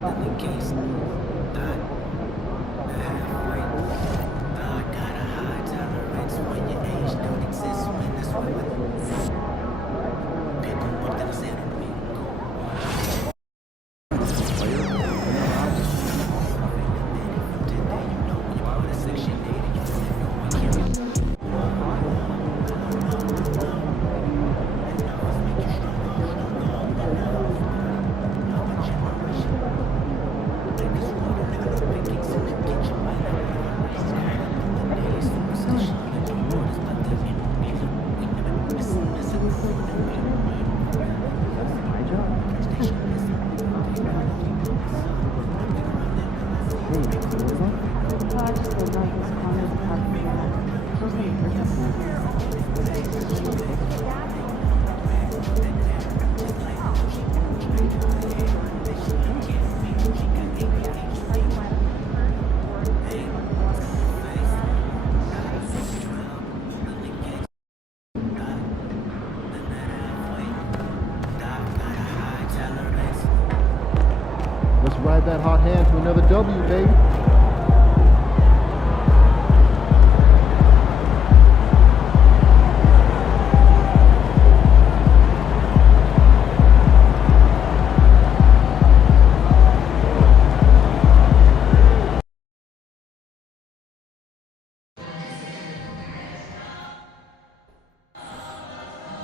In the case, that halfway, got a high tolerance when your age don't exist. When that's what pico por tercer amigo. Let's ride that hot hand to another W, baby.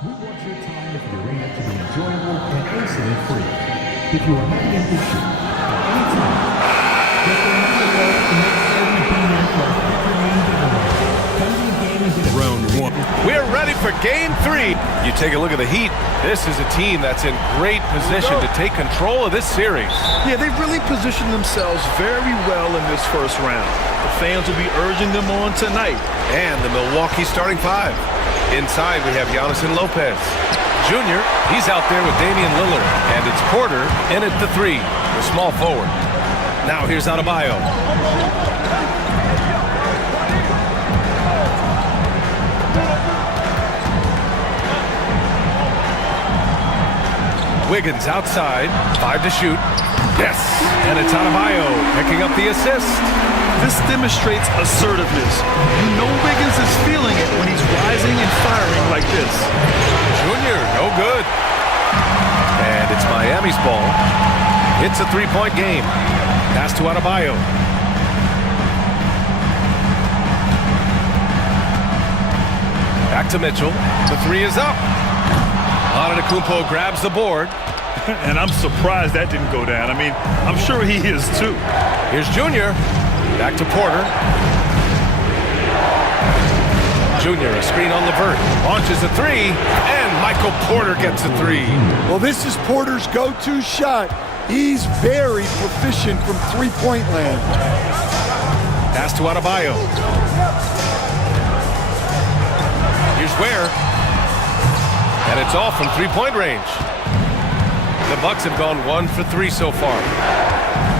We want your time at the arena to be enjoyable and incident-free. If you are having an issue at any time, just remember to make every payment for a proper name giveaway. Pending game is in Round one. We're ready for game three. You take a look at the Heat. This is a team that's in great position to take control of this series. Yeah, they've really positioned themselves very well in this first round. The fans will be urging them on tonight. And the Milwaukee starting five. Inside, we have Giannis and Lopez. Junior, he's out there with Damian Lillard. And it's Porter in at the three, the small forward. Now here's Adebayo. Wiggins outside, 5 to shoot. Yes, and it's Adebayo picking up the assist. This demonstrates assertiveness. You know Wiggins is feeling it when he's rising and firing like this. Junior, no good. And it's Miami's ball. It's a three-point game. Pass to Adebayo. Back to Mitchell. The three is up. Antetokounmpo grabs the board. And I'm surprised that didn't go down. I mean, I'm sure he is too. Here's Junior. Back to Porter. Junior, a screen on Levert. Launches a three, and Michael Porter gets a three. Well, this is Porter's go-to shot. He's very proficient from three-point land. Pass to Adebayo. Here's Ware. And it's off from three-point range. The Bucks have gone 1 for 3 so far.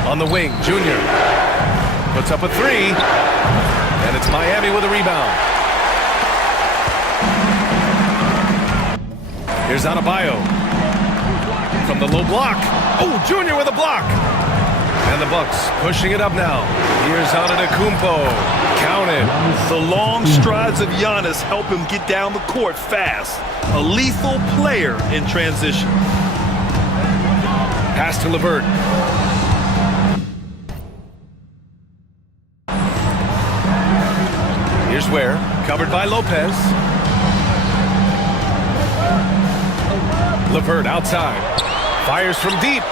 On the wing, Junior puts up a three, and it's Miami with a rebound. Here's Adebayo from the low block. Oh, Junior with a block. And the Bucks pushing it up now. Here's Antetokounmpo. Counted. The long strides of Giannis help him get down the court fast. A lethal player in transition. Pass to Levert. Here's Ware, covered by Lopez. Levert outside. Fires from deep.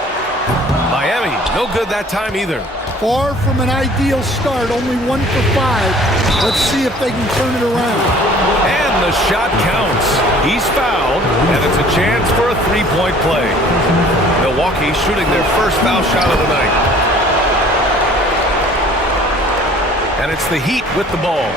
Miami, no good that time either. Far from an ideal start, only 1 for 5. Let's see if they can turn it around. And the shot counts. He's fouled, and it's a chance for a three-point play. Milwaukee shooting their first foul shot of the night. And it's the Heat with the ball.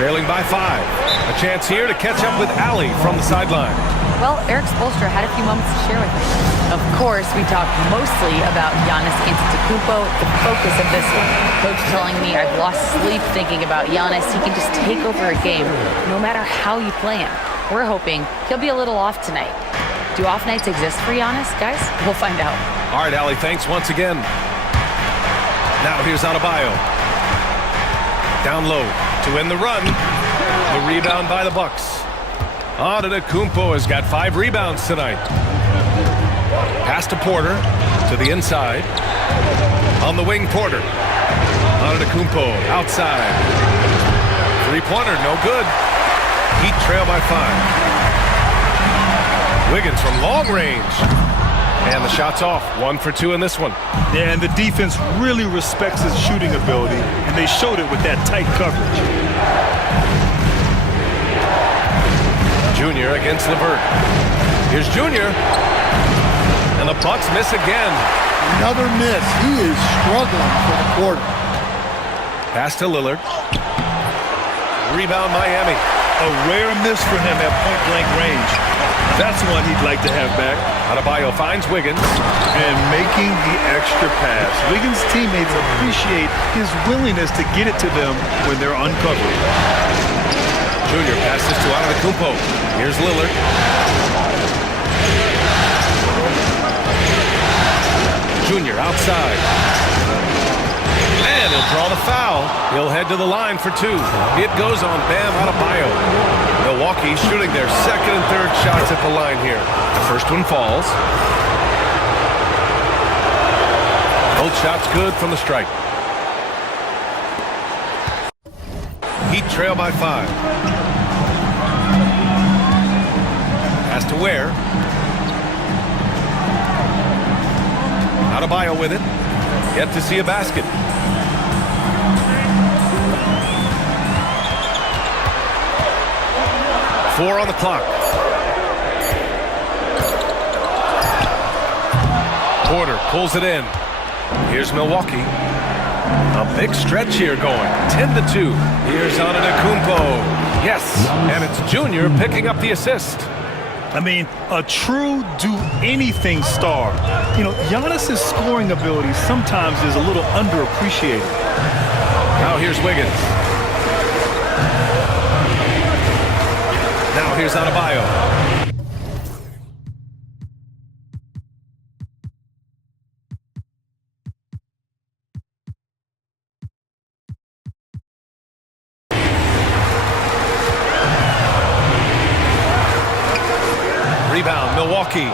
Trailing by 5. A chance here to catch up with Allie from the sideline. Well, Eric Spoelstra had a few moments to share with me. Of course, we talked mostly about Giannis Antetokounmpo, the focus of this one. Coach telling me I've lost sleep thinking about Giannis. He can just take over a game, no matter how you play him. We're hoping he'll be a little off tonight. Do off nights exist for Giannis, guys? We'll find out. All right, Allie, thanks once again. Now here's Adebayo. Down low to win the run. The rebound by the Bucks. Antetokounmpo has got 5 rebounds tonight. Pass to Porter to the inside. On the wing, Porter. Antetokounmpo outside. Three-pointer, no good. Heat trail by 5. Wiggins from long range. And the shot's off. 1 for 2 in this one. Yeah, and the defense really respects his shooting ability, and they showed it with that tight coverage. Junior against LeVert. Here's Junior. And the Bucks miss again. Another miss. He is struggling for the quarter. Pass to Lillard. Rebound Miami. A rare miss for him at point-blank range. That's one he'd like to have back. Adebayo finds Wiggins. And making the extra pass. Wiggins' teammates appreciate his willingness to get it to them when they're uncovered. Junior passes to Antetokounmpo. Here's Lillard. Junior outside. And he'll draw the foul. He'll head to the line for 2. It goes on Bam Adebayo. Milwaukee shooting their second and third shots at the line here. The first one falls. Both shots good from the strike. Heat trail by 5. Pass to Ware. Adebayo with it. Yet to see a basket. Four on the clock. Porter pulls it in. Here's Milwaukee. A big stretch here going. 10-2. Here's Antetokounmpo. Yes, and it's Junior picking up the assist. I mean, a true do-anything star. You know, Giannis' scoring ability sometimes is a little underappreciated. Now here's Wiggins. Now here's Adebayo. Rebound, Milwaukee.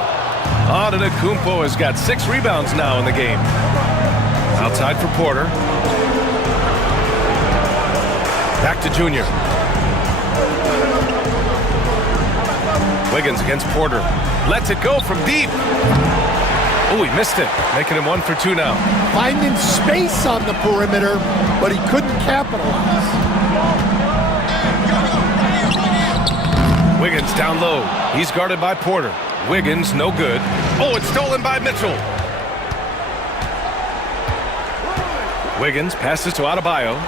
Antetokounmpo has got 6 rebounds now in the game. Outside for Porter. Back to Junior. Wiggins against Porter. Lets it go from deep. Oh, he missed it. Making him 1 for 2 now. Finding space on the perimeter, but he couldn't capitalize. Wiggins down low. He's guarded by Porter. Wiggins, no good. Oh, it's stolen by Mitchell. Wiggins passes to Adebayo.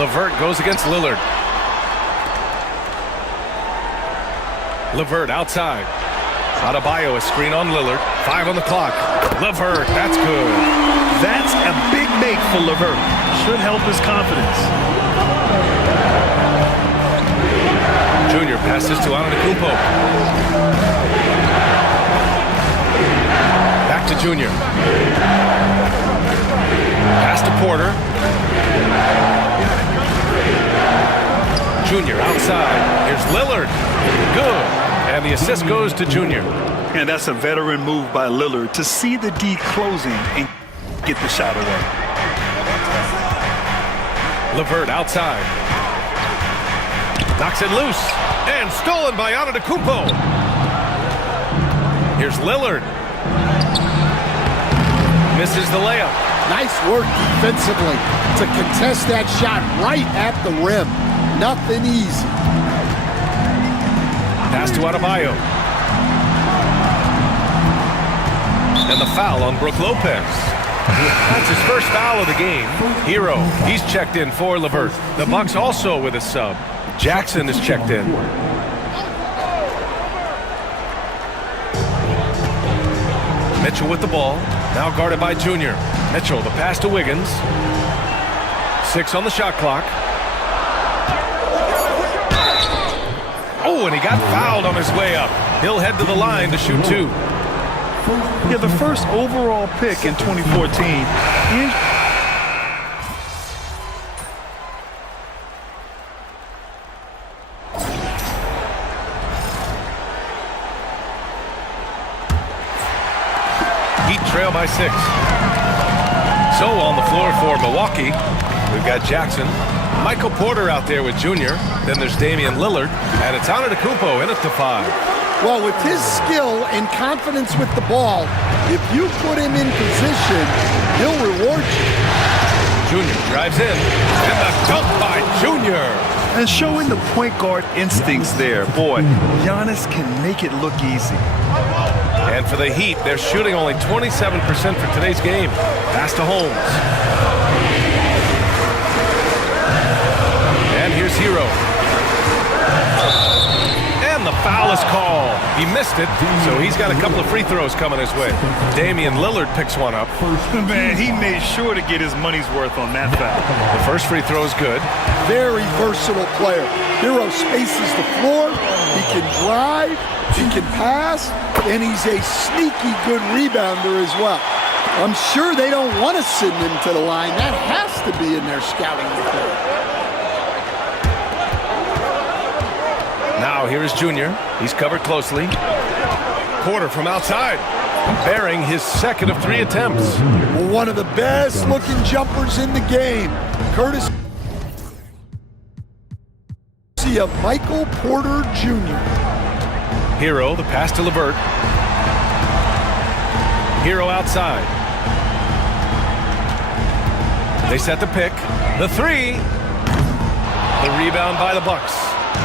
LeVert goes against Lillard. LeVert outside. Adebayo a screen on Lillard. 5 on the clock. LeVert, that's good. That's a big make for LeVert. Should help his confidence. Junior passes to Antetokounmpo. Back to Junior. Pass to Porter. Junior outside. Here's Lillard. Good. And the assist goes to Junior. And that's a veteran move by Lillard to see the D closing and get the shot away. LeVert outside. Knocks it loose. And stolen by Antetokounmpo. Here's Lillard. Misses the layup. Nice work defensively to contest that shot right at the rim. Nothing easy. Pass to Adebayo. And the foul on Brook Lopez. That's his first foul of the game. Hero, he's checked in for LeVert. The Bucks also with a sub. Jackson is checked in. Mitchell with the ball. Now guarded by Junior. Mitchell, the pass to Wiggins. 6 on the shot clock. Oh, and he got fouled on his way up. He'll head to the line to shoot 2. Yeah, the first overall pick in 2014. Heat trail by 6. So on the floor for Milwaukee, we've got Jackson. Michael Porter out there with Junior. Then there's Damian Lillard. And it's Antetokounmpo in it to 5. Well, with his skill and confidence with the ball, if you put him in position, he'll reward you. Junior drives in. And the dunk by Junior. And showing the point guard instincts there. Boy, Giannis can make it look easy. And for the Heat, they're shooting only 27% for today's game. Pass to Holmes. And here's Hero. And the foul is called. He missed it, so he's got a couple of free throws coming his way. Damian Lillard picks one up. Man, he made sure to get his money's worth on that foul. The first free throw is good. Very versatile player. Hero spaces the floor. He can drive. He can pass. And he's a sneaky good rebounder as well. I'm sure they don't want to send him to the line. That has to be in their scouting report. Now here is Junior. He's covered closely. Porter from outside, bearing his second of 3 attempts. One of the best looking jumpers in the game. Courtesy of Michael Porter Jr. Hero, the pass to LeVert. Hero outside. They set the pick. The 3. The rebound by the Bucks.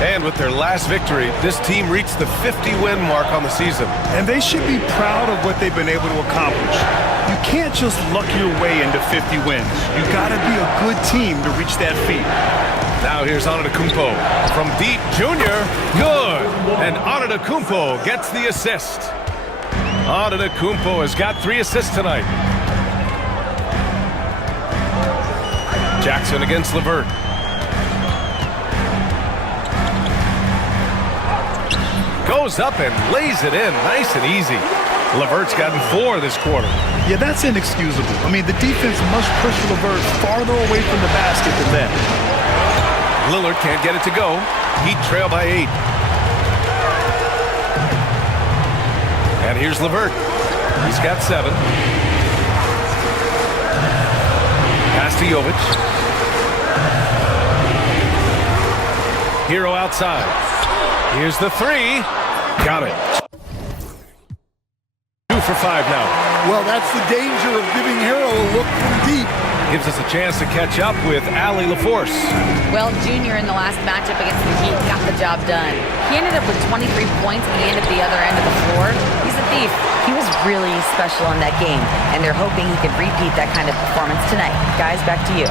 And with their last victory, this team reached the 50-win mark on the season. And they should be proud of what they've been able to accomplish. You can't just luck your way into 50 wins. You gotta be a good team to reach that feat. Now here's Antetokounmpo. From deep, Junior, good. And Antetokounmpo gets the assist. Antetokounmpo has got 3 assists tonight. Jackson against LeVert. Goes up and lays it in nice and easy. LeVert's gotten 4 this quarter. Yeah, that's inexcusable. I mean, the defense must push LeVert farther away from the basket than that. Lillard can't get it to go. Heat trail by 8. And here's LeVert. He's got 7. Pass to Jovic. Hero outside. Here's the 3. Got it. 2 for 5 now. Well, that's the danger of giving Hero a look from deep. Gives us a chance to catch up with Allie LaForce. Well, Junior in the last matchup against the Heat got the job done. He ended up with 23 points when he ended at the other end of the floor. He's a thief. He was really special in that game, and they're hoping he could repeat that kind of performance tonight. Guys, back to you.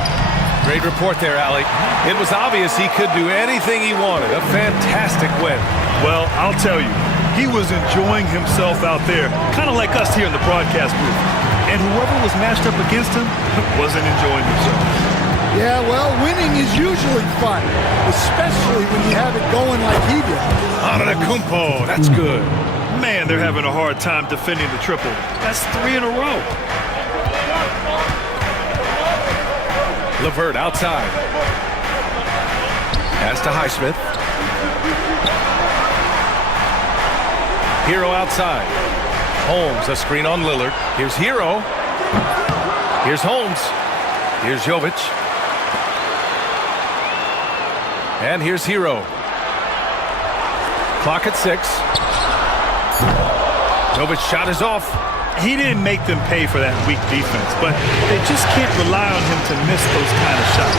Great report there, Allie. It was obvious he could do anything he wanted. A fantastic win. Well, I'll tell you, he was enjoying himself out there, kind of like us here in the broadcast booth. And whoever was matched up against him wasn't enjoying himself. Yeah, well, winning is usually fun, especially when you have it going like he did. Antetokounmpo, that's good. Man, they're having a hard time defending the triple. That's 3 in a row. LeVert outside. Pass to Highsmith. Hero outside. Holmes, a screen on Lillard. Here's Hero. Here's Holmes. Here's Jovic. And here's Hero. Clock at 6. Jovic's shot is off. He didn't make them pay for that weak defense, but they just can't rely on him to miss those kind of shots.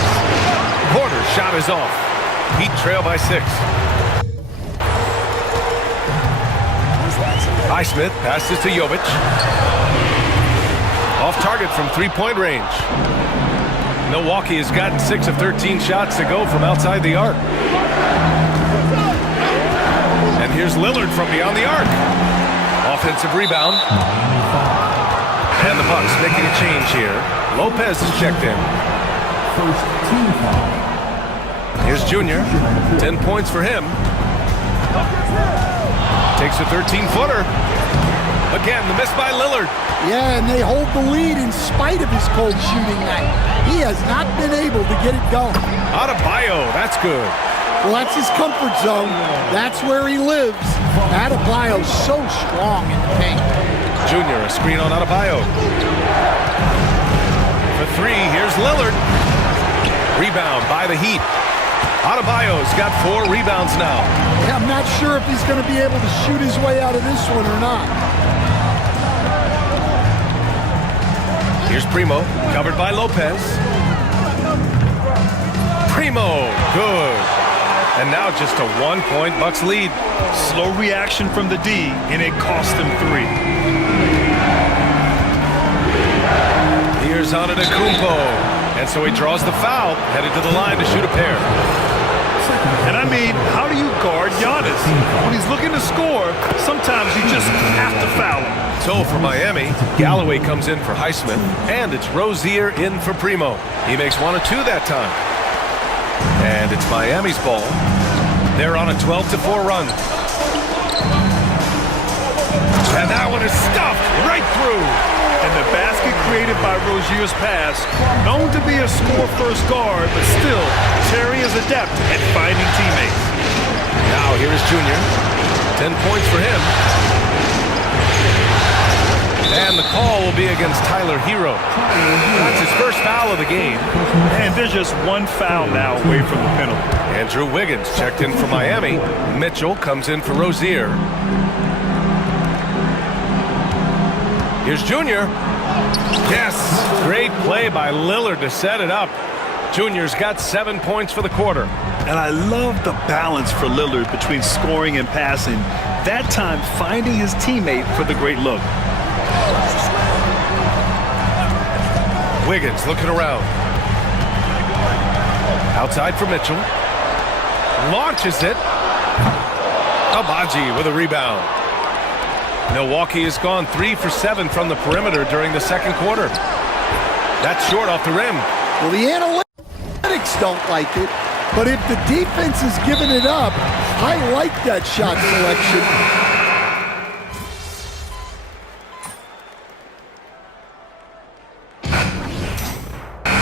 Porter's shot is off. Heat trail by 6. Highsmith passes to Jovic. Off target from 3-point range. Milwaukee has gotten 6 of 13 shots to go from outside the arc. And here's Lillard from beyond the arc. Offensive rebound. And the Bucks making a change here. Lopez is checked in. First team foul. Here's Junior. 10 points for him. Takes a 13-footer. Again, the miss by Lillard. Yeah, and they hold the lead in spite of his cold shooting night. He has not been able to get it going. Adebayo, that's good. Well, that's his comfort zone. That's where he lives. Adebayo's so strong in the paint. Junior, a screen on Adebayo. For three, here's Lillard. Rebound by the Heat. Adebayo's got 4 rebounds now. Yeah, I'm not sure if he's going to be able to shoot his way out of this one or not. Here's Primo, covered by Lopez. Primo, good. And now just a 1-point Bucks lead. Slow reaction from the D, and it cost them 3. Here's Antetokounmpo. And so he draws the foul, headed to the line to shoot a pair. And I mean, how do you guard Giannis? When he's looking to score, sometimes you just have to foul him. So for Miami, Galloway comes in for Highsmith, and it's Rozier in for Primo. He makes 1 of 2 that time. And it's Miami's ball. They're on a 12-4 run. And that one is stuffed right through. And the basket created by Rozier's pass, known to be a score-first guard, but still, Terry is adept at finding teammates. Now here is Junior. 10 points for him. And the call will be against Tyler Hero. That's his first foul of the game. And there's just 1 foul now away from the penalty. Andrew Wiggins checked in for Miami. Mitchell comes in for Rozier. Here's Junior. Yes, great play by Lillard to set it up. Junior's got 7 points for the quarter. And I love the balance for Lillard between scoring and passing. That time finding his teammate for the great look. Wiggins looking around. Outside for Mitchell. Launches it. Agbaji with a rebound. Milwaukee has gone 3 for 7 from the perimeter during the second quarter. That's short off the rim. Well, the analytics don't like it, but if the defense is giving it up, I like that shot selection.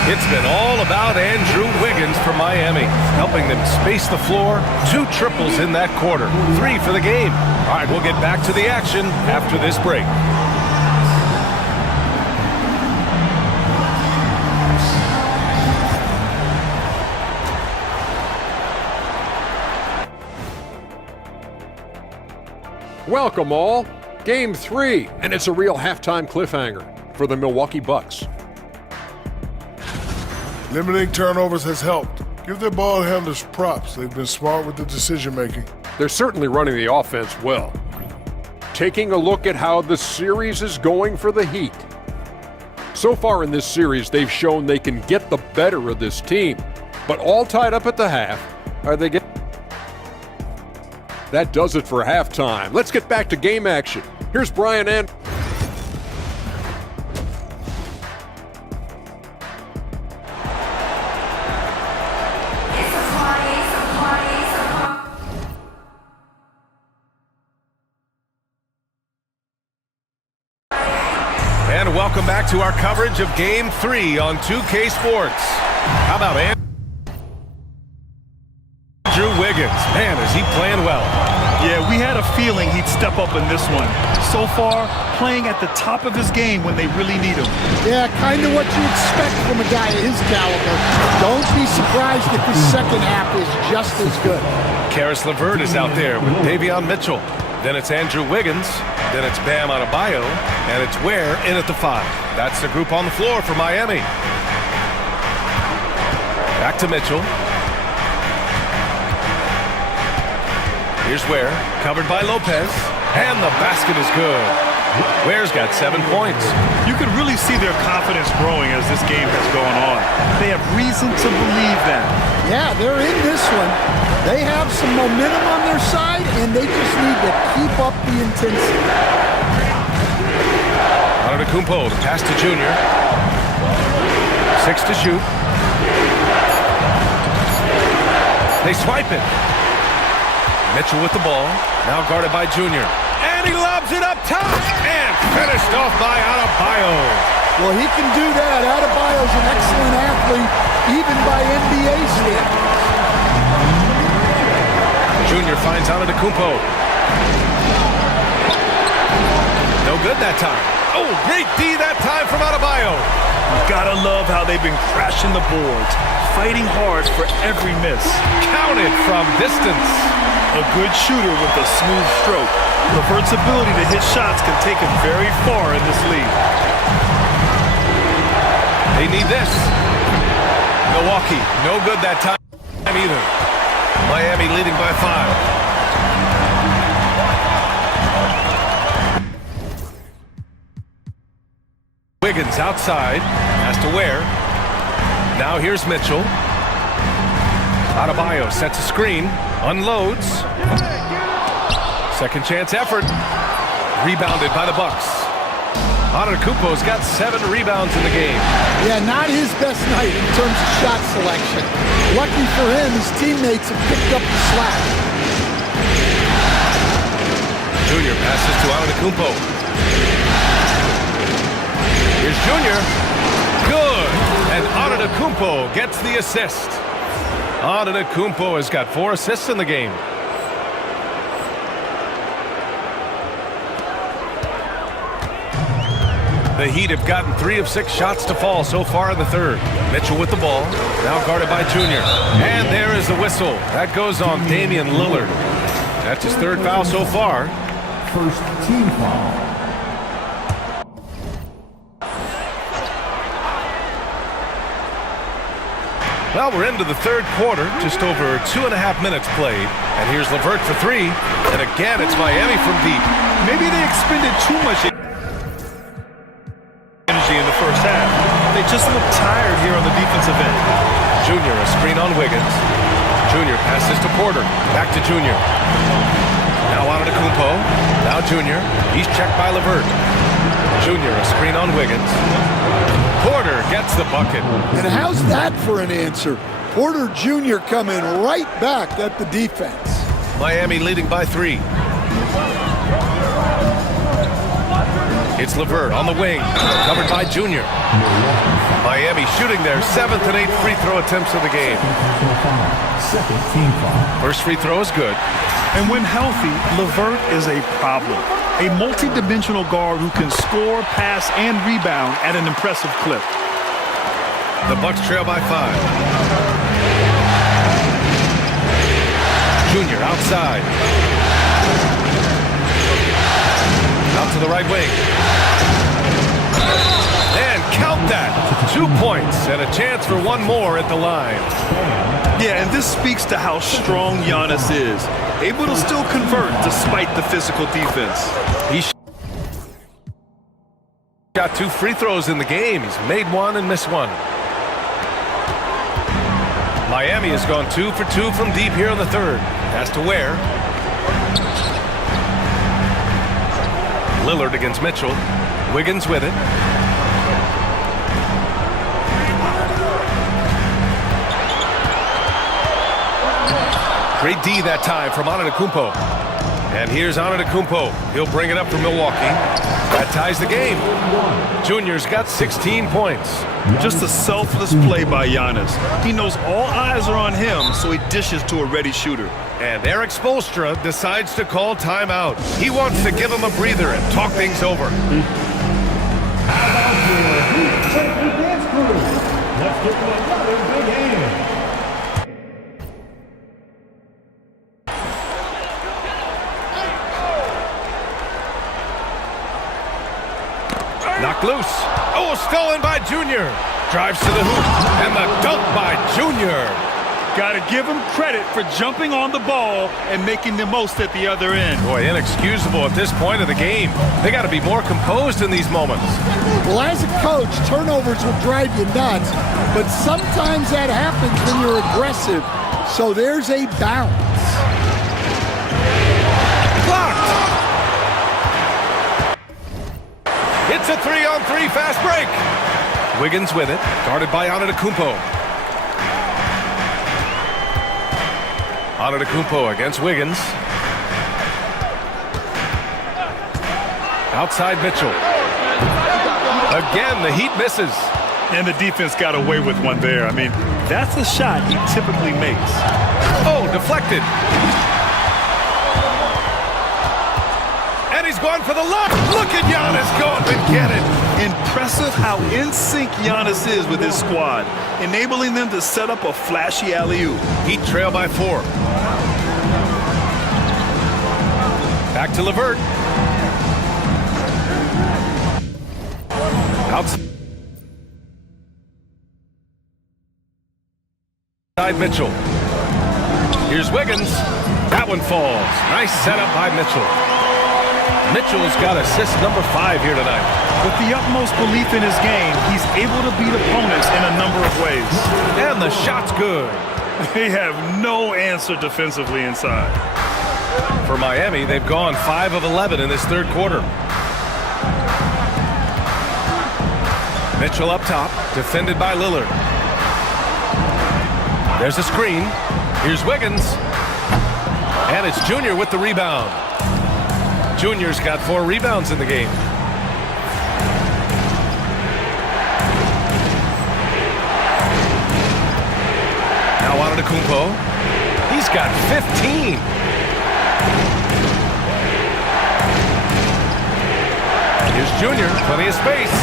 It's been all about Andrew Wiggins for Miami, helping them space the floor. 2 triples in that quarter. 3 for the game. All right, we'll get back to the action after this break. Welcome all. Game 3, and it's a real halftime cliffhanger for the Milwaukee Bucks. Limiting turnovers has helped. Give their ball handlers props. They've been smart with the decision-making. They're certainly running the offense well. Taking a look at how the series is going for the Heat. So far in this series, they've shown they can get the better of this team, but all tied up at the half. Are they getting? That does it for halftime. Let's get back to game action. Here's Brian and And welcome back to our coverage of Game 3 on 2K Sports. How about Andrew Wiggins? Man, is he playing well. Yeah, we had a feeling he'd step up in this one. So far, playing at the top of his game when they really need him. Yeah, kind of what you expect from a guy of his caliber. Don't be surprised if his second half is just as good. Karis LeVert is out there with Davion Mitchell. Then it's Andrew Wiggins. Then it's Bam Adebayo. And it's Ware in at the 5. That's the group on the floor for Miami. Back to Mitchell. Here's Ware, covered by Lopez. And the basket is good. Ware's got 7 points. You can really see their confidence growing as this game has gone on. They have reason to believe that. Yeah, they're in this one. They have some momentum on their side, and they just need to keep up the intensity. Antetokounmpo, the pass to Junior. 6 to shoot. They swipe it. Mitchell with the ball, now guarded by Junior. And he lobs it up top and finished off by Adebayo. Well, he can do that. Adebayo's an excellent athlete, even by NBA standards. Junior finds Antetokounmpo. No good that time. Oh, great D that time from Adebayo. Gotta love how they've been crashing the boards, fighting hard for every miss. Counted from distance. A good shooter with a smooth stroke. LeVert's ability to hit shots can take him very far in this league. They need this. Milwaukee, no good that time either. Miami leading by 5. Wiggins outside, has to wear. Now here's Mitchell. Adebayo sets a screen, unloads. Second chance effort. Rebounded by the Bucks. Antetokounmpo's got 7 rebounds in the game. Yeah, not his best night in terms of shot selection. Lucky for him, his teammates have picked up the slack. Junior passes to Antetokounmpo. Here's Junior. Good. And Antetokounmpo gets the assist. Antetokounmpo has got 4 assists in the game. The Heat have gotten 3 of 6 shots to fall so far in the third. Mitchell with the ball, now guarded by Junior. And there is the whistle. That goes on Damian Lillard. That's his 3rd foul so far. First team foul. Well, we're into the third quarter, just over 2.5 minutes played. And here's LeVert for 3. And again, it's Miami from deep. Maybe they expended too much energy in the first half. They just look tired here on the defensive end. Junior, a screen on Wiggins. Junior passes to Porter. Back to Junior. Now Antetokounmpo. Now Junior. He's checked by LeVert. Junior, a screen on Wiggins. Porter gets the bucket. And how's that for an answer? Porter Jr. coming right back at the defense. Miami leading by 3. It's LeVert on the wing, covered by Junior. Miami shooting their 7th and 8th free throw attempts of the game. Second team foul. First free throw is good. And when healthy, LeVert is a problem. A multi-dimensional guard who can score, pass, and rebound at an impressive clip. The Bucks trail by 5. Junior outside. Out to the right wing. And count that. 2 points and a chance for 1 more at the line. Yeah, and this speaks to how strong Giannis is. Able to still convert despite the physical defense. He got 2 free throws in the game. He's made 1 and missed 1. Miami has gone 2 for 2 from deep here in the third. Has to wear. Lillard against Mitchell. Wiggins with it. Great D that time from Antetokounmpo. And here's Antetokounmpo. He'll bring it up for Milwaukee. That ties the game. Junior's got 16 points. Just a selfless play by Giannis. He knows all eyes are on him, so he dishes to a ready shooter. And Eric Spoelstra decides to call timeout. He wants to give him a breather and talk things over. Let's give them another big hand. Knocked loose. Oh, stolen by Junior. Drives to the hoop. And the dunk by Junior. Got to give him credit for jumping on the ball and making the most at the other end. Boy, inexcusable at this point of the game. They got to be more composed in these moments. Well, as a coach, turnovers will drive you nuts, but sometimes that happens when you're aggressive. So there's a balance. Blocked. It's a 3-on-3 fast break. Wiggins with it, guarded by Antetokounmpo. Antetokounmpo against Wiggins. Outside Mitchell. Again, the Heat misses. And the defense got away with one there. I mean, that's a shot he typically makes. Oh, deflected. And he's going for the lob. Look at Giannis going to get it. Impressive how in sync Giannis is with his squad, enabling them to set up a flashy alley-oop. Heat trail by 4. Back to LeVert. Outside Mitchell. Here's Wiggins. That one falls. Nice setup by Mitchell. Mitchell's got assist number 5 here tonight. With the utmost belief in his game, he's able to beat opponents in a number of ways. And the shot's good. They have no answer defensively inside. For Miami, they've gone 5 of 11 in this third quarter. Mitchell up top, defended by Lillard. There's a screen. Here's Wiggins. And it's Junior with the rebound. Junior's got 4 rebounds in the game. Now Antetokounmpo. He's got 15. Here's Junior, plenty of space.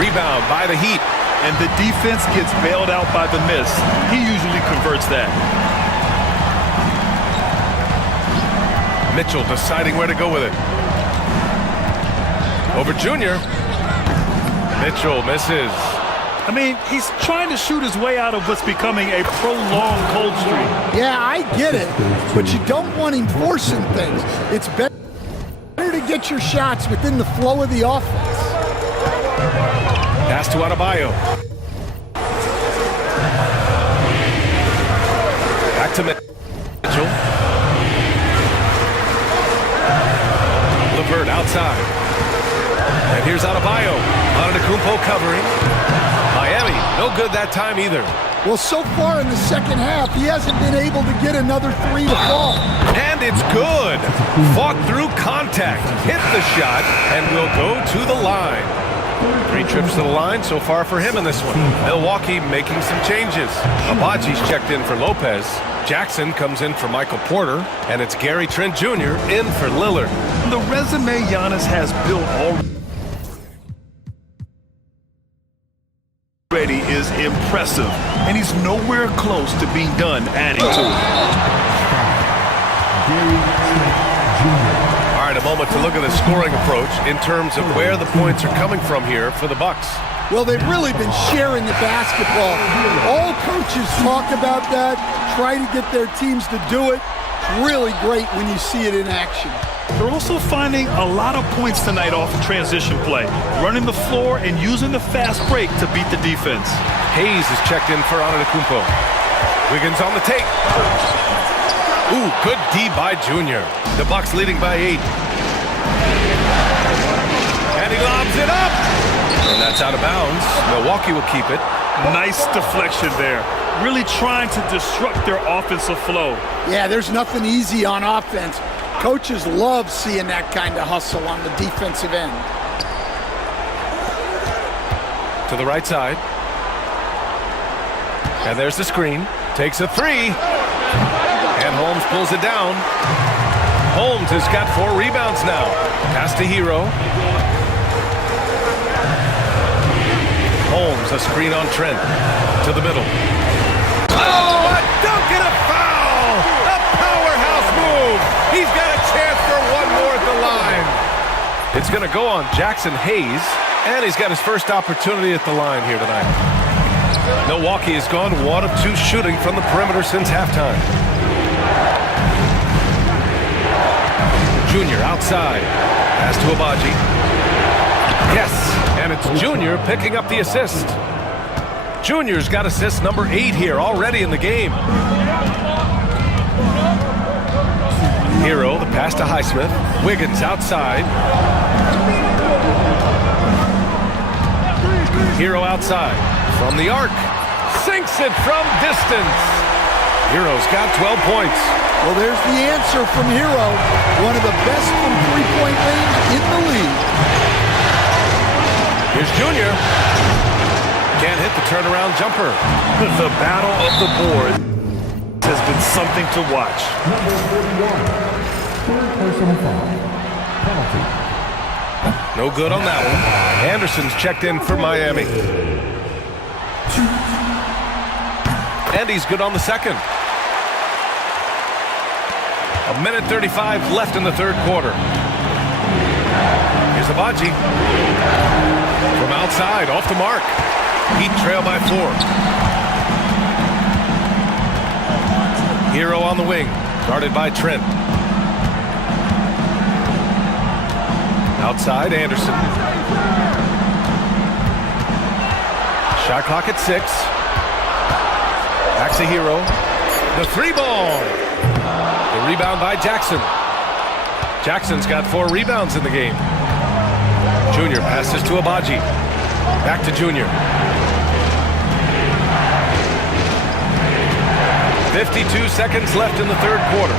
Rebound by the Heat. And the defense gets bailed out by the miss. He usually converts that. Mitchell deciding where to go with it. Over Junior. Mitchell misses. I mean, he's trying to shoot his way out of what's becoming a prolonged cold streak. Yeah, I get it, but you don't want him forcing things. It's better to get your shots within the flow of the offense. Pass to Adebayo. Back to Mitchell. LeVert outside. And here's Adebayo. Antetokounmpo covering. Miami, no good that time either. Well, so far in the second half, he hasn't been able to get another 3 to fall. And it's good. Fought through contact. Hit the shot and will go to the line. 3 trips to the line so far for him in this one. Milwaukee making some changes. Abaji's checked in for Lopez. Jackson comes in for Michael Porter. And it's Gary Trent Jr. in for Lillard. The resume Giannis has built already is impressive. And he's nowhere close to being done adding to it. Gary Trent Jr. All right, a moment to look at the scoring approach in terms of where the points are coming from here for the Bucks. Well, they've really been sharing the basketball. All coaches talk about that, try to get their teams to do it. It's really great when you see it in action. They're also finding a lot of points tonight off of transition play, running the floor and using the fast break to beat the defense. Hayes is checked in for Antetokounmpo. Wiggins on the take. Ooh, good D by Junior. The Bucks leading by 8. And he lobs it up. And that's out of bounds. Milwaukee will keep it. Nice deflection there. Really trying to disrupt their offensive flow. Yeah, there's nothing easy on offense. Coaches love seeing that kind of hustle on the defensive end. To the right side. And there's the screen. Takes a 3. And Holmes pulls it down. Holmes has got 4 rebounds now. Pass to Hero. Holmes, a screen on Trent. To the middle. Oh, a dunk and a foul! A powerhouse move! He's got a chance for one more at the line. It's going to go on Jackson Hayes, and he's got his first opportunity at the line here tonight. Milwaukee has gone 1 of 2 shooting from the perimeter since halftime. Junior outside. Pass to Abaji. Yes, and it's Junior picking up the assist. Junior's got assist number 8 here already in the game. Hero, the pass to Highsmith. Wiggins outside. Hero outside. From the arc. Sinks it from distance. Hero's got 12 points. Well, there's the answer from Hero, one of the best from three-point range in the league. Here's Junior. Can't hit the turnaround jumper. The battle of the board has been something to watch. Number 41. Third personal foul. Penalty. No good on that one. Anderson's checked in for Miami. And he's good on the second. 1:35 left in the third quarter. Here's Abaji. From outside, off the mark. Heat trail by 4. Hero on the wing, guarded by Trent. Outside, Anderson. Shot clock at 6. Back to Hero. The 3-ball. The rebound by Jackson. Jackson's got 4 rebounds in the game. Junior passes to Abaji. Back to Junior. 52 seconds left in the third quarter.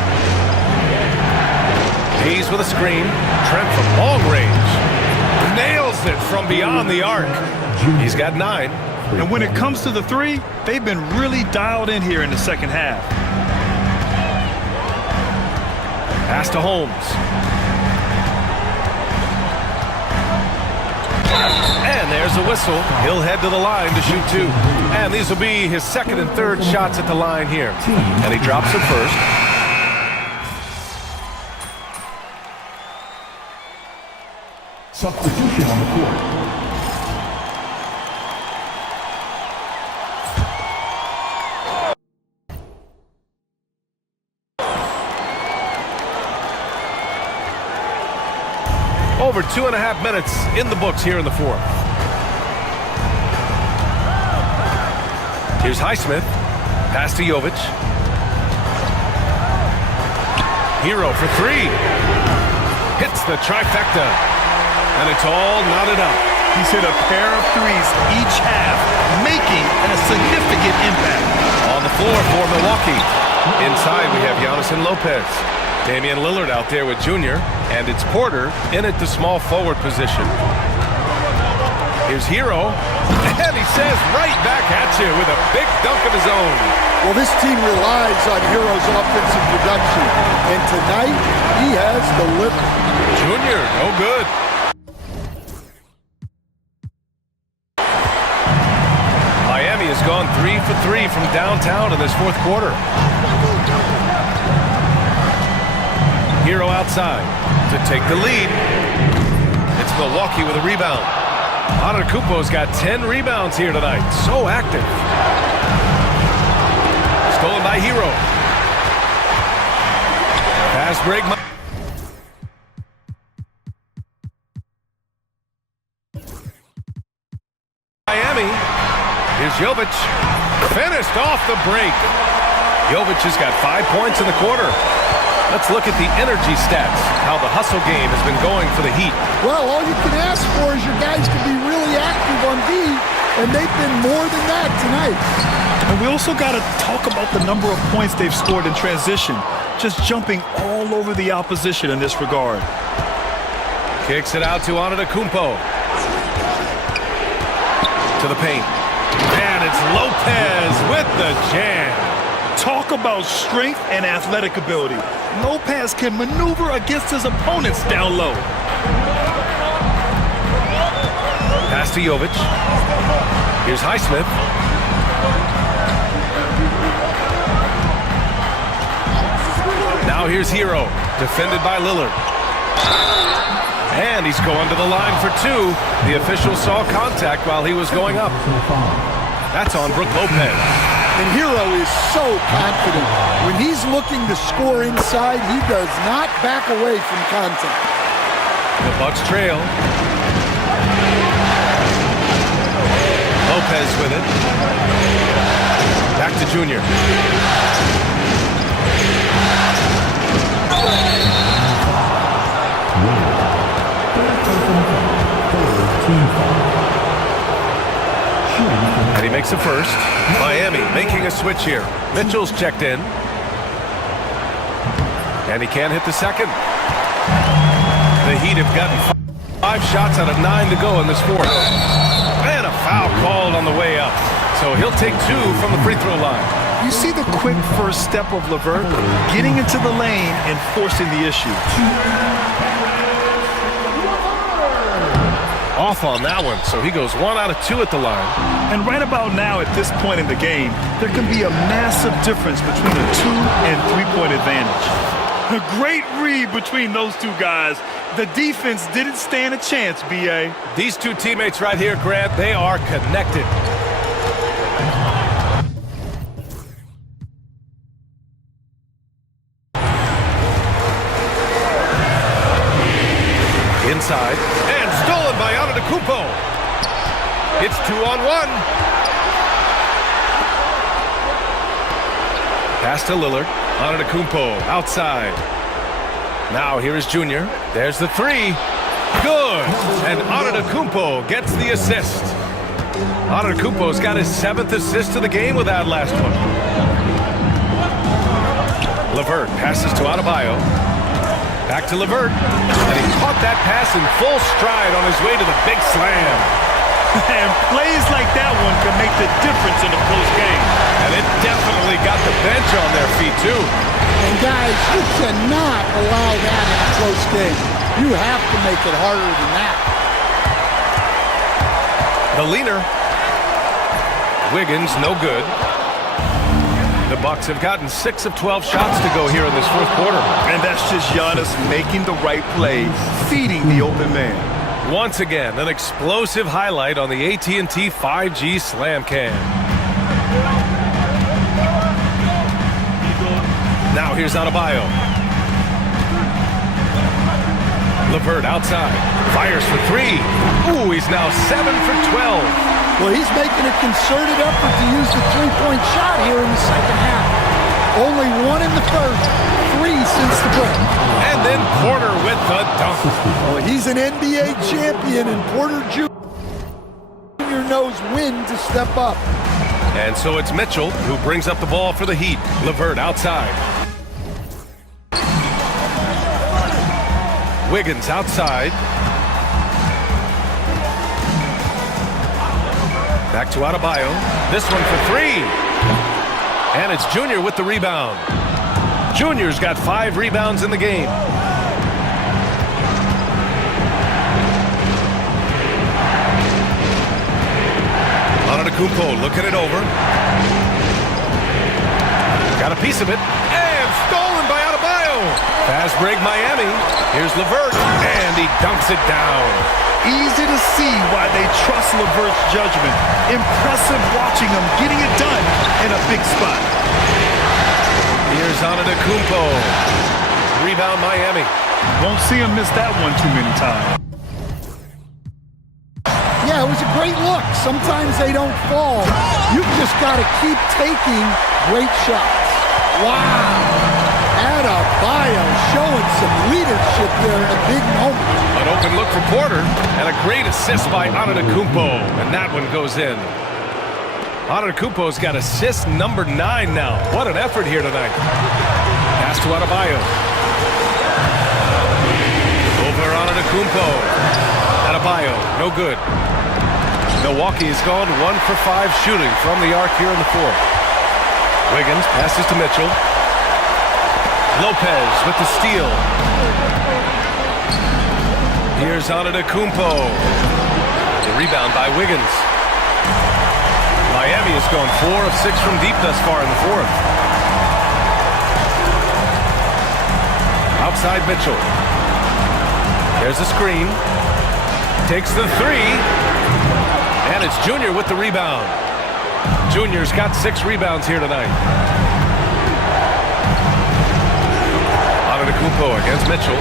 Hayes with a screen. Trent from long range. Nails it from beyond the arc. He's got 9. And when it comes to the 3, they've been really dialed in here in the second half. Pass to Holmes. And there's a whistle. He'll head to the line to shoot 2. And these will be his second and third shots at the line here. And he drops it first. Substitution on the court. Over 2.5 minutes in the books here in the fourth. Here's Highsmith. Pass to Jovic. Hero for 3. Hits the trifecta. And it's all knotted up. He's hit a pair of 3s each half, making a significant impact. On the floor for Milwaukee. Inside we have Giannis and Lopez. Damian Lillard out there with Junior, and it's Porter in at the small forward position. Here's Hero, and he says right back at you with a big dunk of his own. Well, this team relies on Hero's offensive production, and tonight he has delivered. Junior, no good. Miami has gone 3 for 3 from downtown in this fourth quarter. Hero outside to take the lead. It's Milwaukee with a rebound. Antetokounmpo's got 10 rebounds here tonight. So active. Stolen by Hero. Pass break. Miami. Here's Jovic. Finished off the break. Jovic has got 5 points in the quarter. Let's look at the energy stats, how the hustle game has been going for the Heat. Well, all you can ask for is your guys to be really active on D, and they've been more than that tonight. And we also got to talk about the number of points they've scored in transition, just jumping all over the opposition in this regard. Kicks it out to Antetokounmpo. To the paint. And it's Lopez with the jam. Talk about strength and athletic ability. Lopez can maneuver against his opponents down low. Pass to Jovic. Here's Highsmith. Now here's Hero, defended by Lillard. And he's going to the line for 2. The official saw contact while he was going up. That's on Brook Lopez. And Hero is so confident. When he's looking to score inside, he does not back away from contact. The Bucks trail. Lopez with it. Back to Junior. And he makes a first. Miami making a switch here. Mitchell's checked in. And he can't hit the second. The Heat have gotten 5 shots out of 9 to go in this fourth. And a foul called on the way up. So he'll take 2 from the free throw line. You see the quick first step of LeVert, getting into the lane and forcing the issue. Off on that one, so he goes 1 out of 2 at the line. And right about now, at this point in the game, there can be a massive difference between a 2- and 3-point advantage. A great read between those two guys. The defense didn't stand a chance, B.A. These two teammates right here, Grant, they are connected. Inside, and stolen by Antetokounmpo. It's 2-on-1. Pass to Lillard. Antetokounmpo outside. Now here is Junior. There's the 3. Good. And Antetokounmpo gets the assist. Antetokounmpo's got his 7th assist of the game with that last one. LeVert passes to Adebayo. Back to LeVert. And he caught that pass in full stride on his way to the big slam. And plays like that one can make the difference in a close game. And it definitely got the bench on their feet, too. And guys, you cannot allow that in a close game. You have to make it harder than that. The leaner. Wiggins, no good. The Bucks have gotten 6 of 12 shots to go here in this fourth quarter. And that's just Giannis making the right play, feeding the open man. Once again, an explosive highlight on the AT&T 5G Slam Cam. Now here's Adebayo. LeVert outside. Fires for 3. Ooh, he's now 7 for 12. Well, he's making a concerted effort to use the three-point shot here in the second half. Only 1 in the first, 3 since the break. And then Porter with the dunk. Well, he's an NBA champion, and Porter Jr. knows when to step up. And so it's Mitchell who brings up the ball for the Heat. LeVert outside. Wiggins outside. Back to Adebayo. This one for 3. And it's Junior with the rebound. Junior's got 5 rebounds in the game. Antetokounmpo looking it over. Got a piece of it. And stolen by Adebayo. Fast break Miami. Here's LeVert. And he dunks it down. Easy to see why they trust LeVert's judgment. Impressive watching him getting it done in a big spot. Here's Antetokounmpo. Rebound Miami. Won't see him miss that one too many times. Yeah, it was a great look. Sometimes they don't fall. You've just got to keep taking great shots. Wow. Adebayo showing some leadership there in a big moment. An open look for Porter, and a great assist by Antetokounmpo, and that one goes in. Antetokounmpo's got assist number 9 now. What an effort here tonight. Pass to Adebayo. Over Antetokounmpo. Adebayo, no good. Milwaukee has gone 1 for 5 shooting from the arc here in the fourth. Wiggins passes to Mitchell. Lopez with the steal. Here's Antetokounmpo. The rebound by Wiggins. Miami has gone 4 of 6 from deep thus far in the fourth. Outside Mitchell. There's a screen. Takes the 3. And it's Junior with the rebound. Junior's got 6 rebounds here tonight. Antetokounmpo against Mitchell.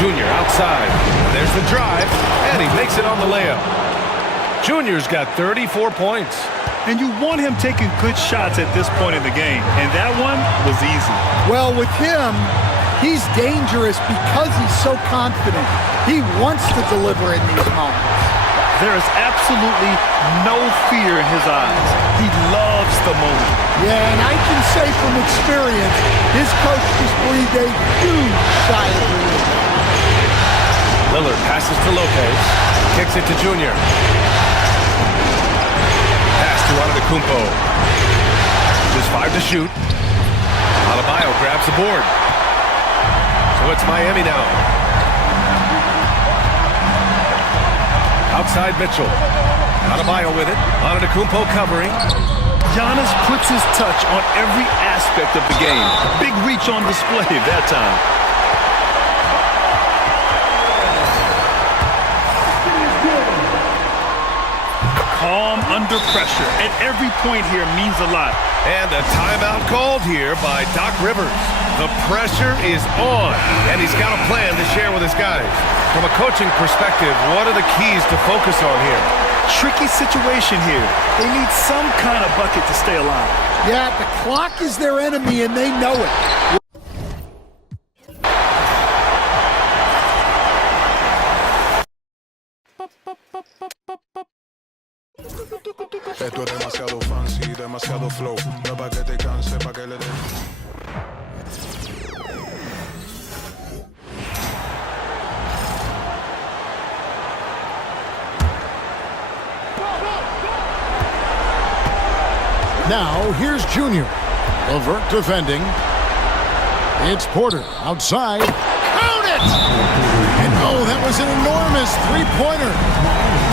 Junior outside. There's the drive, and he makes it on the layup. Junior's got 34 points. And you want him taking good shots at this point in the game, and that one was easy. Well, with him, he's dangerous because he's so confident. He wants to deliver in these moments. There is absolutely no fear in his eyes. He loves the moment. Yeah, and I can say from experience, his coach just breathed a huge sigh of relief. Lillard passes to Lopez, kicks it to Junior. Pass to Antetokounmpo. Just 5 to shoot. Adebayo grabs the board. So it's Miami now. Outside Mitchell. Adebayo with it. Antetokounmpo covering. Giannis puts his touch on every aspect of the game. Big reach on display that time. Calm under pressure, and every point here means a lot. And a timeout called here by Doc Rivers. The pressure is on, and he's got a plan to share with his guys. From a coaching perspective, what are the keys to focus on here? Tricky situation here. They need some kind of bucket to stay alive. Yeah, the clock is their enemy, and they know it. Esto es demasiado fancy, demasiado flow. No pa' que te canse, pa' que le des. Now, here's Junior. LeVert defending. It's Porter outside. Count it! And oh, that was an enormous three-pointer.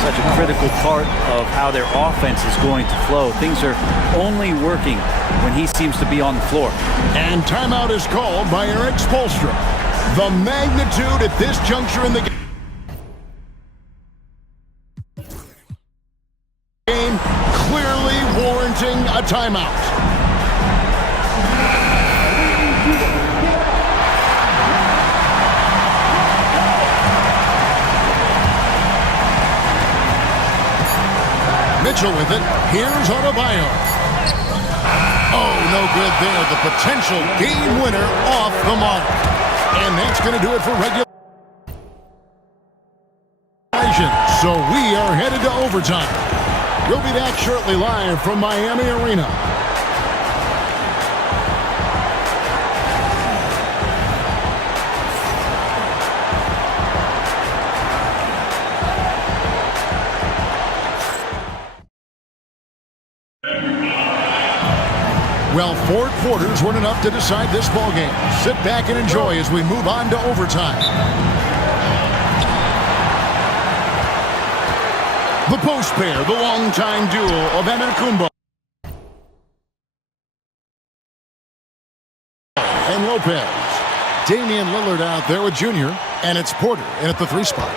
Such a critical part of how their offense is going to flow. Things are only working when he seems to be on the floor. And timeout is called by Eric Spoelstra. The magnitude at this juncture in the game clearly warranting a timeout. Mitchell with it. Here's Adebayo. Oh, no good there. The potential game winner off the mark. And that's going to do it for regulation. So we are headed to overtime. We'll be back shortly live from Miami Arena. Well, 4 quarters weren't enough to decide this ballgame. Sit back and enjoy as we move on to overtime. The post pair, the longtime duo of Antetokounmpo and Lopez. Damian Lillard out there with Junior, and it's Porter in at the 3 spot.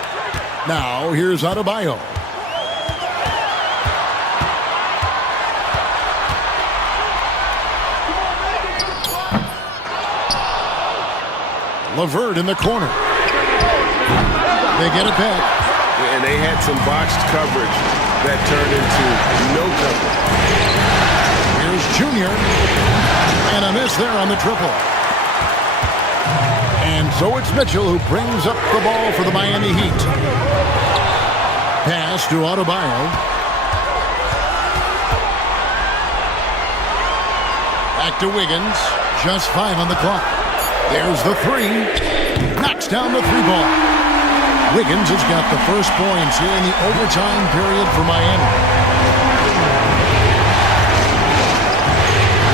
Now, here's Adebayo. LeVert in the corner. They get it back. And they had some botched coverage that turned into no coverage. Here's Junior. And a miss there on the triple. And so it's Mitchell who brings up the ball for the Miami Heat. Pass to Adebayo. Back to Wiggins. Just 5 on the clock. There's the 3. Knocks down the 3-ball. Wiggins has got the first points here in the overtime period for Miami.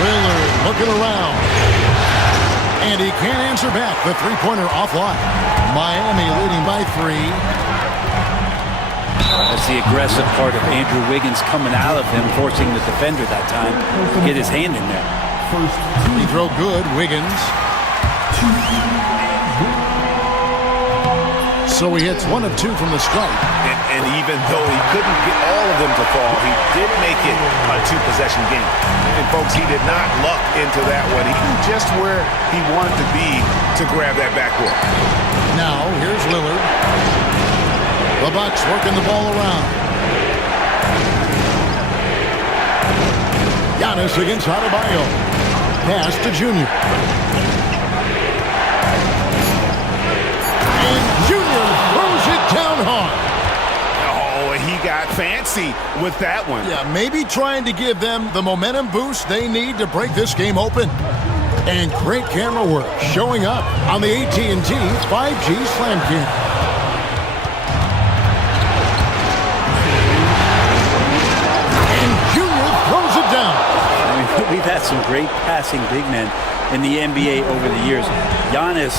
Lillard looking around. And he can't answer back. The 3-pointer offline. Miami leading by 3. That's the aggressive part of Andrew Wiggins coming out of him, forcing the defender that time to get his hand in there. Free throw good, Wiggins. So he hits 1 of 2 from the stripe. And even though he couldn't get all of them to fall, he did make it a 2-possession game. And folks, he did not luck into that one. He knew just where he wanted to be to grab that backboard. Now, here's Lillard. The Bucks working the ball around. Giannis against Adebayo. Pass to Junior. And Junior throws it down hard. Oh, he got fancy with that one. Yeah, maybe trying to give them the momentum boost they need to break this game open. And great camera work showing up on the AT&T 5G Slam Cam. And Junior throws it down. I mean, we've had some great passing big men in the NBA over the years. Giannis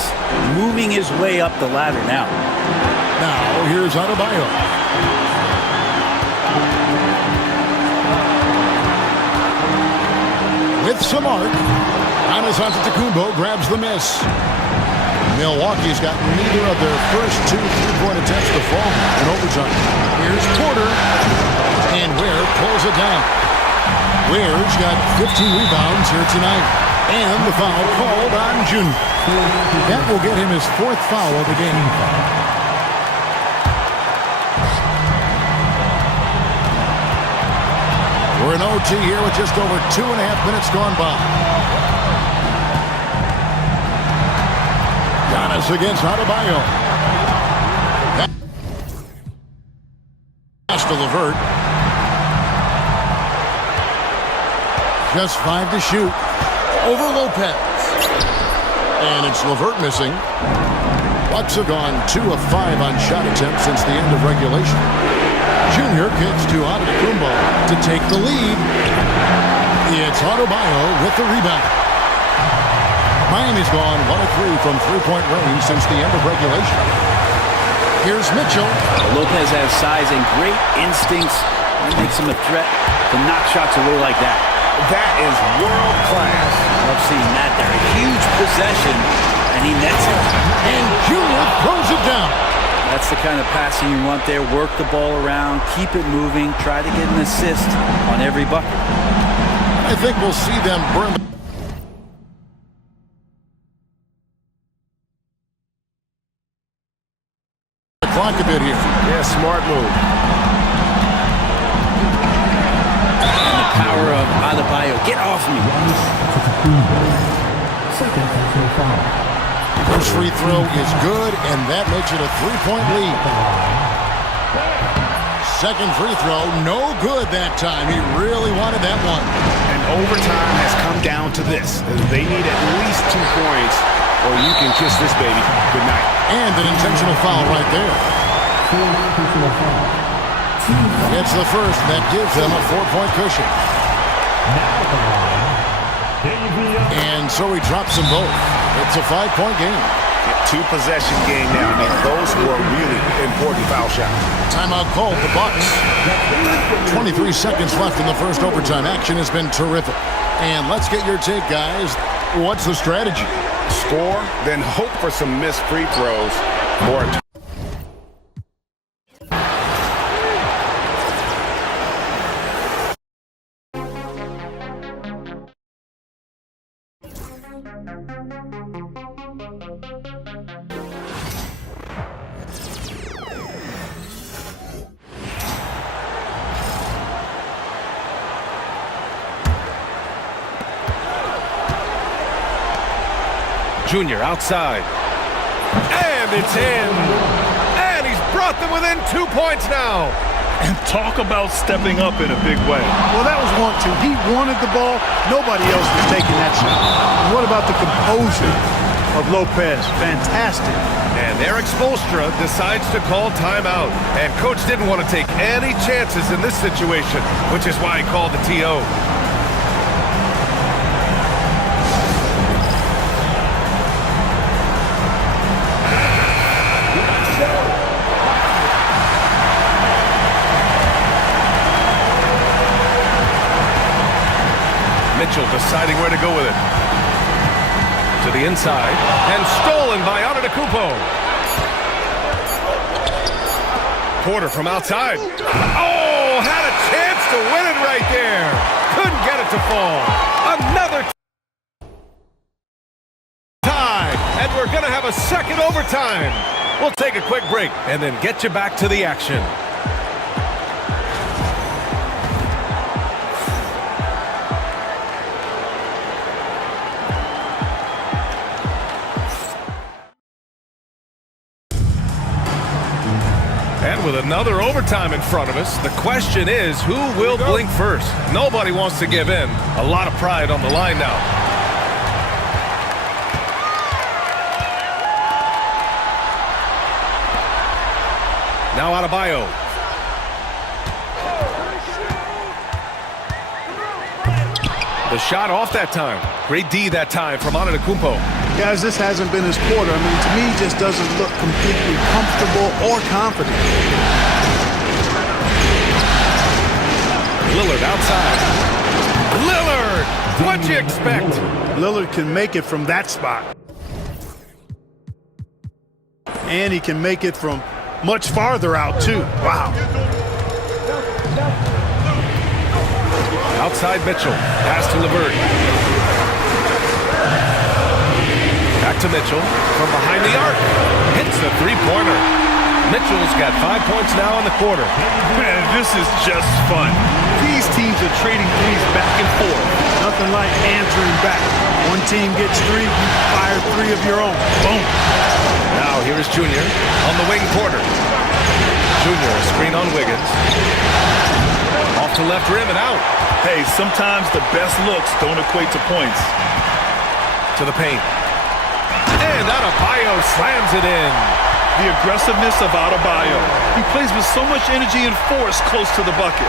moving his way up the ladder now. Now, here's Adebayo. With some arc, Giannis Antetokounmpo grabs the miss. Milwaukee's got neither of their first two three-point attempts to fall in overtime. Here's Porter, and Ware pulls it down. Ware's got 15 rebounds here tonight, and the foul called on Junior. That will get him his fourth foul of the game. We're in OT here with just over 2.5 minutes gone by. Giannis against Adebayo. Pass to LeVert. Just 5 to shoot. Over Lopez. And it's LeVert missing. Bucks have gone 2 of 5 on shot attempts since the end of regulation. Junior kicks to Antetokounmpo to take the lead. It's Adebayo with the rebound. Miami's gone 1 of 3 from three-point range since the end of regulation. Here's Mitchell. Lopez has size and great instincts. He makes him a threat to knock shots away like that. That is world class. Love seeing that there. A huge possession, and he nets it. And Junior throws it down. That's the kind of passing you want there. Work the ball around, keep it moving, try to get an assist on every bucket. I think we'll see them burn the clock a bit here. Yeah, smart move. And the power of Adebayo. Get off me. Second personal foul. First free throw is good, and that makes it a 3-point lead. Second free throw, no good that time. He really wanted that one. And overtime has come down to this. They need at least 2 points, or you can kiss this baby goodnight. And an intentional foul right there. It's the first that gives them a 4-point cushion. And so he drops them both. It's a 5-point game. 2-possession game now. I mean, those were really important foul shots. Timeout called the Bucks. 23 seconds left in the first overtime. Action has been terrific. And let's get your take, guys. What's the strategy? Score, then hope for some missed free throws or a Junior outside. And it's in. And he's brought them within 2 points now. And talk about stepping up in a big way. Well, that was 1-2. He wanted the ball. Nobody else was taking that shot. And what about the composure of Lopez? Fantastic. And Eric Spoelstra decides to call timeout. And coach didn't want to take any chances in this situation, which is why he called the TO. Mitchell deciding where to go with it. To the inside, and stolen by Antetokounmpo. Porter from outside. Oh, had a chance to win it right there. Couldn't get it to fall. Another tie, and we're going to have a second overtime. We'll take a quick break and then get you back to the action. And And with another overtime in front of us, the question is, who will blink first? Nobody wants to give in. A lot of pride on the line now. Now Adebayo. The shot off that time. Great D that time from Antetokounmpo. Guys, this hasn't been his quarter. I mean, to me, he just doesn't look completely comfortable or confident. Lillard outside. Lillard! What'd you expect? Lillard can make it from that spot. And he can make it from much farther out, too. Wow. Outside Mitchell. Pass to LeVert. Back to Mitchell. From behind the arc. Hits the three-pointer. Mitchell's got 5 points now in the quarter. Man, this is just fun. These teams are trading threes back and forth. Nothing like answering back. One team gets three, you fire three of your own. Boom. Now here is Junior on the wing Porter. Junior, a screen on Wiggins. Off to left rim and out. Hey, sometimes the best looks don't equate to points. To the paint. And Adebayo slams it in. The aggressiveness of Adebayo. He plays with so much energy and force close to the bucket.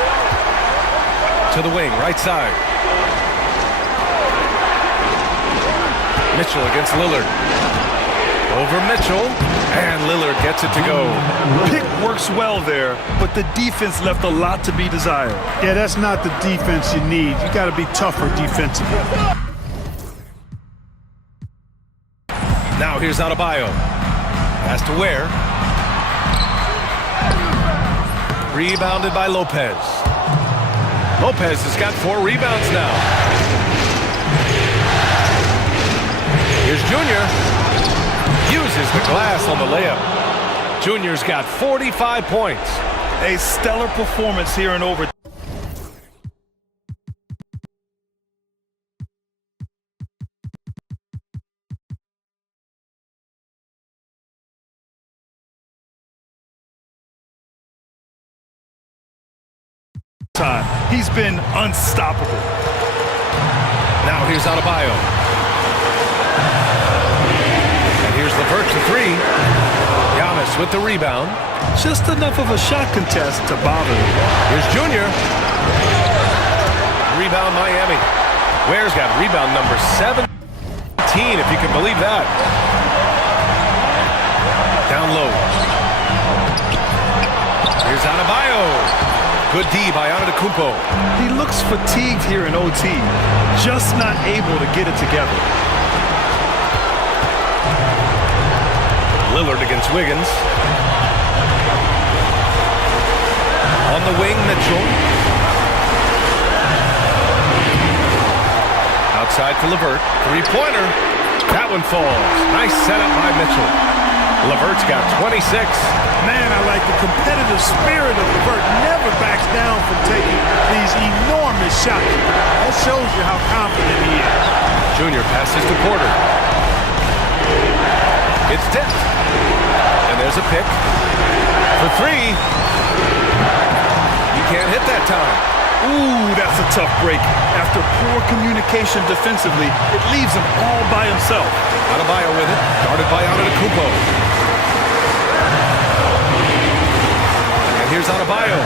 To the wing, right side. Mitchell against Lillard. Over Mitchell, and Lillard gets it to go. Pick works well there, but the defense left a lot to be desired. Yeah, that's not the defense you need. You got to be tougher defensively. Now here's Adebayo. Pass to Ware. Rebounded by Lopez. Lopez has got 4 rebounds now. Here's Junior. Uses the glass on the layup. Junior's got 45 points. A stellar performance here in overtime. He's been unstoppable. Now here's Adebayo. Here's LeVert to 3. Giannis with the rebound. Just enough of a shot contest to bother him. Here's Junior. Rebound Miami. Ware's got rebound number 17, if you can believe that. Down low. Here's Adebayo. Good D by Antetokounmpo. He looks fatigued here in OT. Just not able to get it together. Lillard against Wiggins. On the wing, Mitchell. Outside for LeVert. Three-pointer. That one falls. Nice setup by Mitchell. LeVert's got 26. Man, I like the competitive spirit of LeVert. Never backs down from taking these enormous shots. That shows you how confident he is. Junior passes to Porter. It's tipped. And there's a pick. For 3. You can't hit that time. Ooh, that's a tough break. After poor communication defensively, it leaves him all by himself. Adebayo with it. Guarded by Antetokounmpo. And here's Adebayo.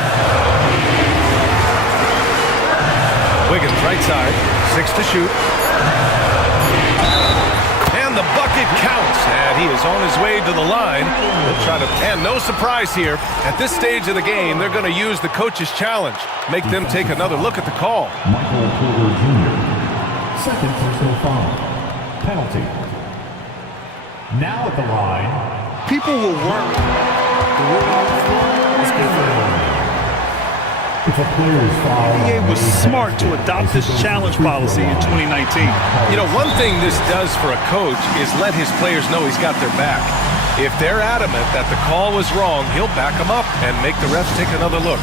Wiggins right side. 6 to shoot. The bucket counts, and he is on his way to the line. They'll try to, and no surprise here. At this stage of the game, they're going to use the coach's challenge. Make them take another look at the call. Michael Porter Jr. Second personal foul. Penalty. Now at the line. People will work. The rule is good. If a player is fouled, the NBA was smart to adopt this challenge policy in 2019. You know, one thing this does for a coach is let his players know he's got their back. If they're adamant that the call was wrong, he'll back them up and make the refs take another look.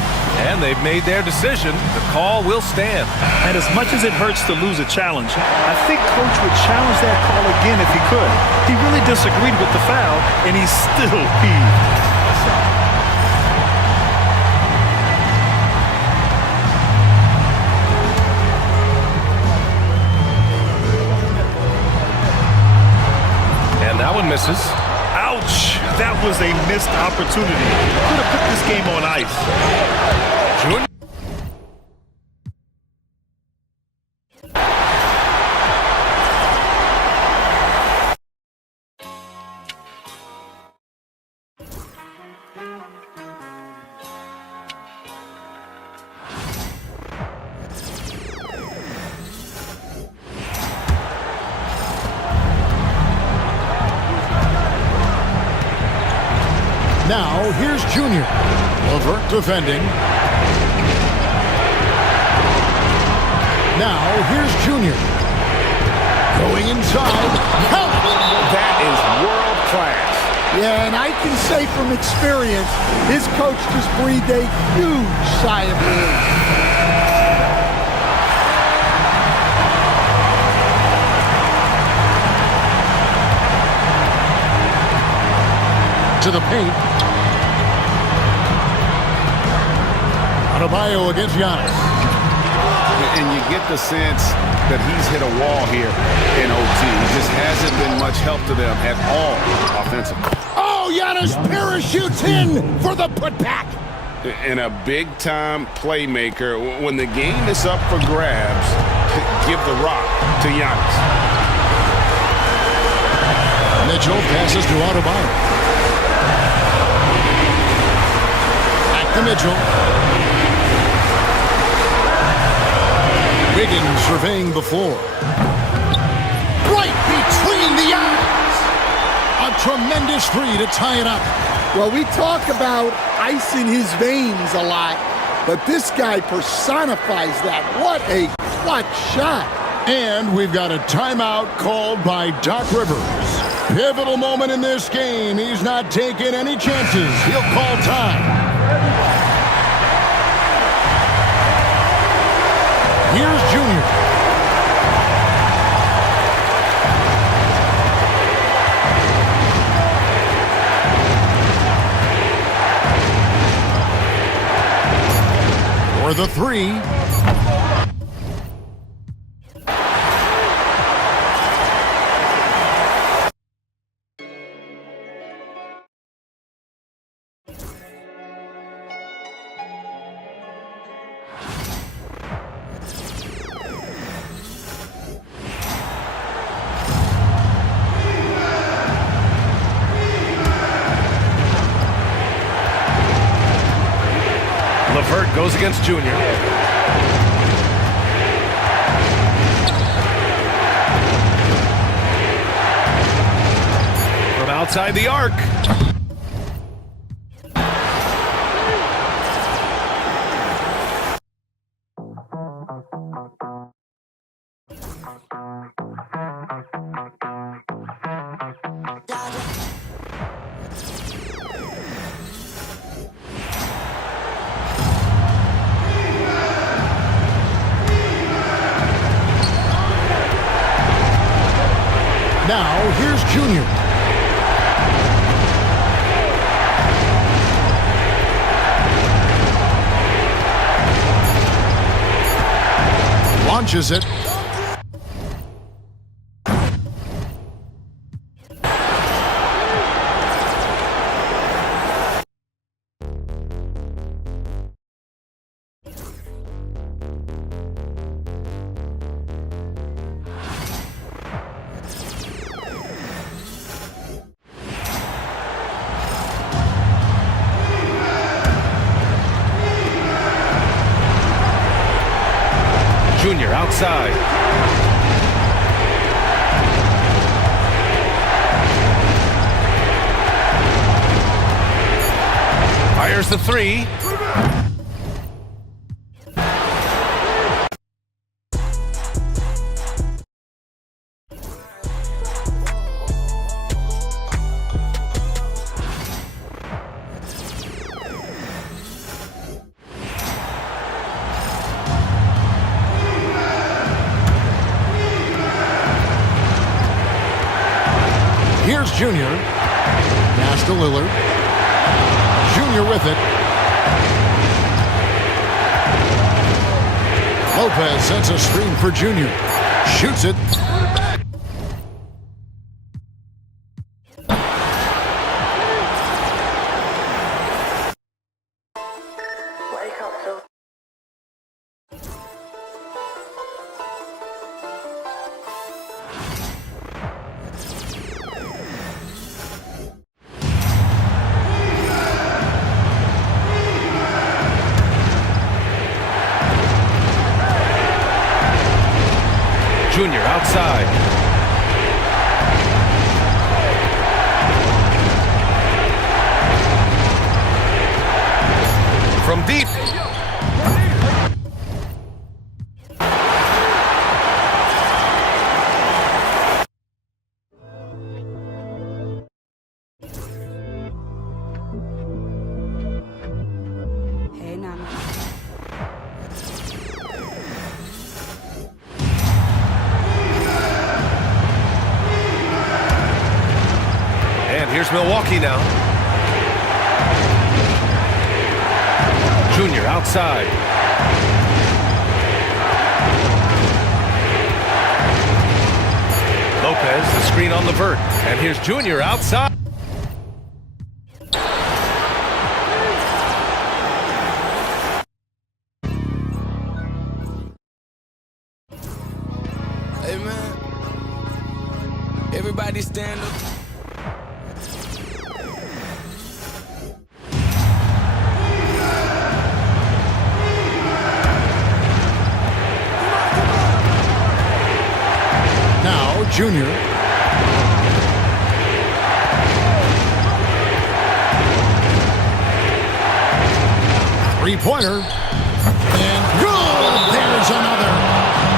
And they've made their decision. The call will stand. And as much as it hurts to lose a challenge, I think Coach would challenge that call again if he could. He really disagreed with the foul, and he's still peeved. misses. Ouch! That was a missed opportunity. Could have put this game on ice. Junior. Now, here's Junior. Levert defending. Now, here's Junior. Going inside. Help! That is world class. Yeah, and I can say from experience, his coach just breathed a huge sigh of relief. To the paint. Adebayo against Giannis. And you get the sense that he's hit a wall here in OT. He just hasn't been much help to them at all offensively. Oh, Giannis parachutes in for the putback. And a big-time playmaker. When the game is up for grabs, give the rock to Giannis. Mitchell passes to Adebayo. To Mitchell. Wiggins surveying the floor. Right between the eyes. A tremendous three to tie it up. Well, we talk about ice in his veins a lot, but this guy personifies that. What a clutch shot. And we've got a timeout called by Doc Rivers. Pivotal moment in this game. He's not taking any chances. He'll call time. Here's Junior. For the three. Levert goes against Junior. From outside the arc. Now, here's Junior. Launches it. Junior outside. Fires the three. Here's Junior. Pass to Lillard. Junior with it. Lopez sets a screen for Junior. Shoots it. outside. From deep. Hey, Nana. And here's Milwaukee now. Junior outside. Lopez, the screen on Levert. And here's Junior outside. Hey, man. Everybody stand up. Now, Junior. Three-pointer. And good! There's another.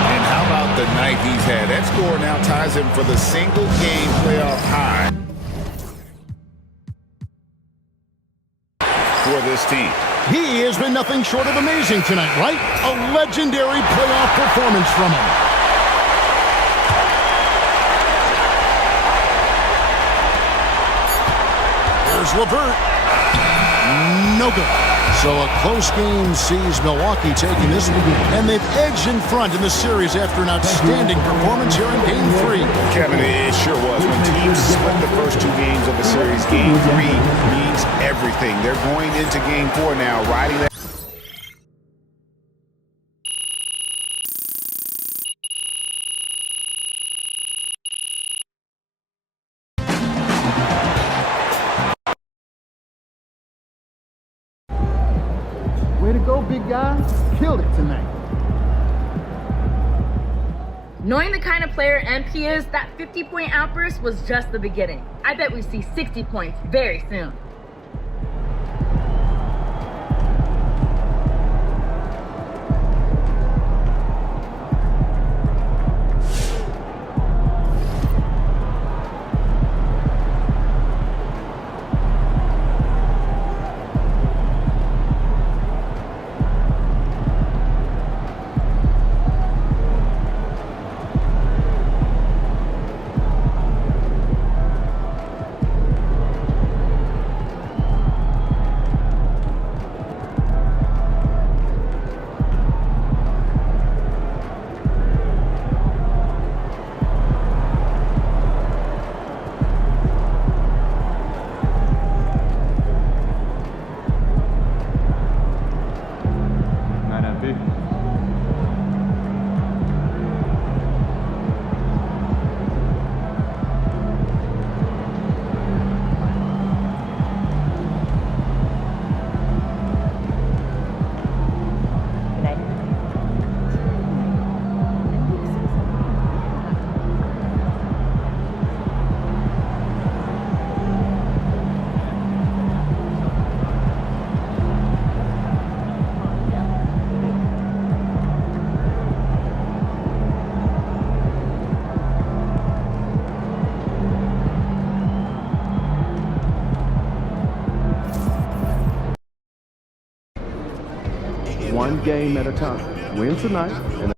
And how about the night he's had? That score now ties him for the single-game playoff high for this team. He has been nothing short of amazing tonight, right? A legendary playoff performance from him. There's Levert. No good. So a close game sees Milwaukee taking this one, and they've edged in front in the series after an outstanding performance here in Game 3. Kevin, it sure was. When teams split the first two games of the series, Game 3 means everything. They're going into Game 4 now, riding that. Way to go, big guy. Killed it tonight. Knowing the kind of player MP is, that 50-point outburst was just the beginning. I bet we see 60 points very soon. One game at a time. Win tonight, and